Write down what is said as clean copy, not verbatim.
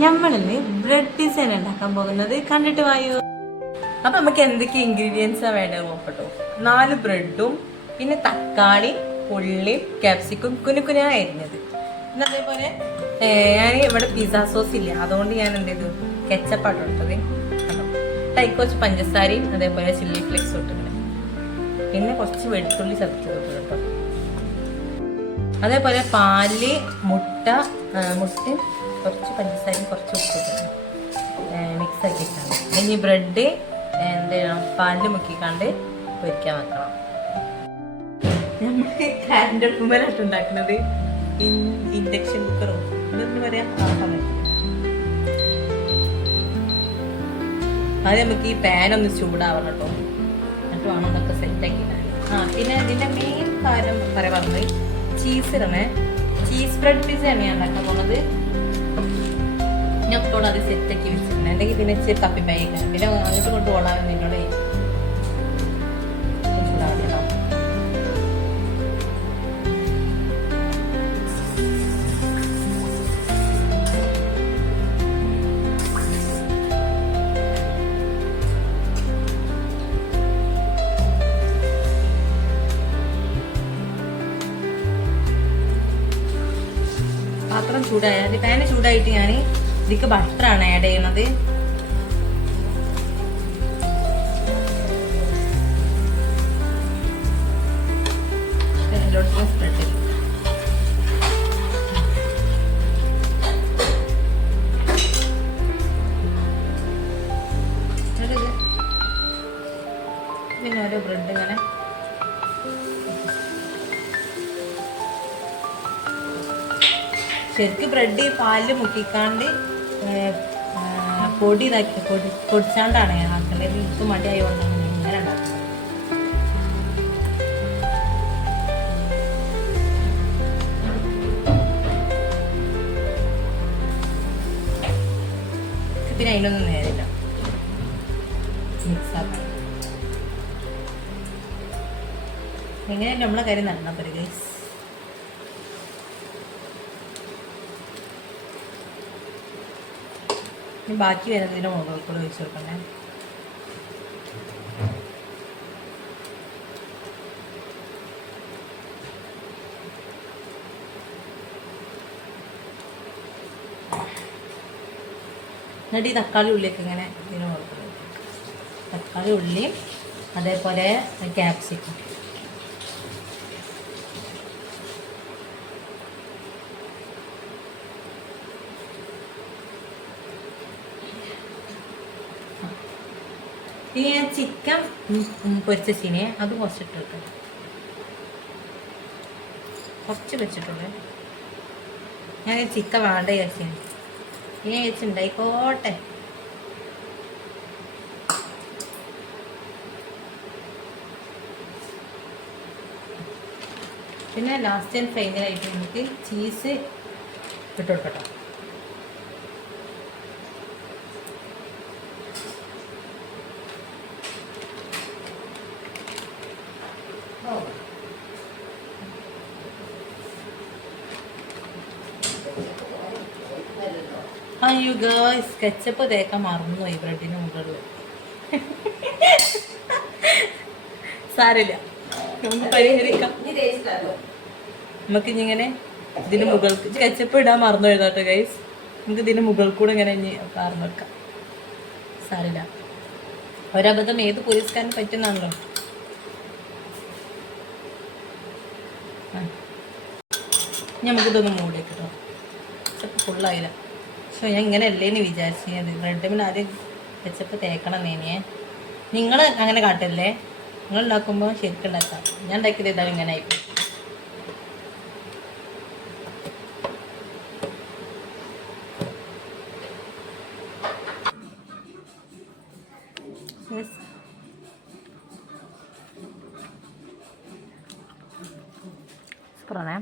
നമ്മളിന്ന് bread pizza ഉണ്ടാക്കാൻ പോകുന്നത് കണ്ടിട്ട് വായോ. അപ്പൊ നമുക്ക് എന്തൊക്കെ ഇൻഗ്രീഡിയൻസാ വേണ്ടത് നോക്കട്ടോ. 4 ബ്രെഡും പിന്നെ തക്കാളി, ഉള്ളി, ക്യാപ്സിക്കും കുനുകുനാ അരിഞ്ഞത്. പിന്നെ അതേപോലെ ഞാൻ ഇവിടെ പിസ്സ സോസ് ഇല്ല, അതുകൊണ്ട് ഞാൻ എന്ത് ചെയ്തു കെച്ചപ്പാട്ട് ഇട്ടത്. കുറച്ച് പഞ്ചസാരയും അതേപോലെ ചില്ലി ഫ്ലേക്സ് ഇട്ടിട്ടുണ്ട്. പിന്നെ കുറച്ച് വെളുത്തുള്ളി ചതച്ചത് കേട്ടോ. അതേപോലെ പാല്, മുട്ടയും കുറച്ച് പഞ്ചസാരയും കുറച്ച് ഉപ്പിട്ടുണ്ട് മിക്സ് ആക്കിയിട്ടാണ്. ഇനി ബ്രെഡ് എന്ത് ചെയ്യണം, പാലിൽ മുക്കിക്കാണ്ട് പൊരിക്കാൻ വെക്കണം. നമ്മൾ കറണ്ട് അടുപ്പുമേലായിട്ട് ഉണ്ടാക്കുന്നത് ഇൻഡക്ഷൻ കുക്കറും ഇതെന്ന് പറയാം. ആ സമയത്ത് ആദ്യം നമുക്ക് ഈ പാനൊന്ന് ചൂടാവണം കേട്ടോ, എന്നിട്ട് വേണം എന്നൊക്കെ സെറ്റാക്കി. പിന്നെ ഇതിൻ്റെ മെയിൻ കാര്യം പറഞ്ഞത് ചീസ് ഇടണേ. ചീസ് ബ്രെഡ് പിസ്സയാണ് ഞാൻ ഉണ്ടാക്കാൻ പോകുന്നത്. ഞൊക്കോട് അത് സെറ്റാക്കി വെച്ചിട്ടുണ്ട്. അല്ലെങ്കിൽ പിന്നെ ഇച്ചിരി തപ്പിപ്പായിക്കണം. പിന്നെ അങ്ങോട്ട് കൊണ്ട് ഓടാൻ നിന്നോട് ചൂടാവണം. പാത്രം ചൂടായാൽ പാന് ചൂടായിട്ട് ഞാൻ ഇതിക്ക് ബട്ടറാണ് ആഡ് ചെയ്യുന്നത്. പിന്നെ ഓരോ ബ്രെഡ് ഇങ്ങനെ ശരിക്കും ബ്രെഡ് പാലിൽ മുക്കിക്കാണ്ട് പൊടിച്ചാണ്ടാണ് ഞാൻ ആക്കുന്നത്. എനിക്ക് മടിയായതുകൊണ്ടാണ് ഞാൻ ഇങ്ങനെ ഉണ്ടാക്കുന്നത്. പിന്നെ അതിനൊന്നും നേരില്ല മിക്സാക്കാൻ. എങ്ങനെയാണ് നമ്മളെ കാര്യം നടന്നാൽ പോരെ ഗൈസ്. ബാക്കി വരുന്നതിൻ്റെ മുകളിൽ കൂടെ ഒഴിച്ച് കൊടുക്കണേ. എന്നിട്ട് ഈ തക്കാളി ഉള്ളിയൊക്കെ ഇങ്ങനെ ഇതിന് കൊടുക്കണം. തക്കാളി ഉള്ളിയും അതേപോലെ ക്യാപ്സിക്കും. ഇനി ഞാൻ ചിക്കൻ പൊരിച്ചീനെ അത് കുറച്ചിട്ടിട്ട് കുറച്ച് വെച്ചിട്ടുള്ളൂ. ഞാൻ ചിക്കൻ വേണ്ട വിചാരിച്ചു. ഇനി വെച്ചുണ്ടായിക്കോട്ടെ. പിന്നെ ലാസ്റ്റ് ആൻഡ് ഫൈനലായിട്ട് നമുക്ക് ചീസ് ഇട്ട് കൊടുക്കട്ടോ. അയ്യോ ഗായ്സ്, കെച്ചപ്പ് തേക്കാൻ മറന്നുപോയി ബ്രെഡിന് മുകളിൽ. സാരില്ല, നമുക്ക് പരിഹരിക്കാം. നമുക്ക് ഇങ്ങനെ ഇതിന് മുകൾ കെച്ചപ്പ് ഇടാൻ മറന്നു എഴുതാട്ടോ ഗൈസ്. നമുക്ക് ഇതിന് മുകളിൽ കൂടെ ഇങ്ങനെ ഇനി പാർന്നു വെക്കാം. സാരില്ല, ഒരബദ്ധം ഏത് പോലീസുകാരന് പറ്റുന്നാണല്ലോ. നമുക്കിതൊന്ന് മൂടി കേട്ടോ. കെച്ചപ്പ് ഫുള്ളായില്ല. പക്ഷെ ഞാൻ ഇങ്ങനെ അല്ലേന്ന് വിചാരിച്ചത്. ബ്രെഡിന് ആദ്യം കെച്ചപ്പ് തേക്കണം നേനിയെ. നിങ്ങൾ അങ്ങനെ കാട്ടല്ലേ, നിങ്ങൾ ഉണ്ടാക്കുമ്പോൾ ശരിക്കും ഉണ്ടാക്കാം. ഞാൻ ഉണ്ടാക്കിയത് ഏതായാലും ഇങ്ങനെ ആയിപ്പോയി. സൂപ്പറാണേ.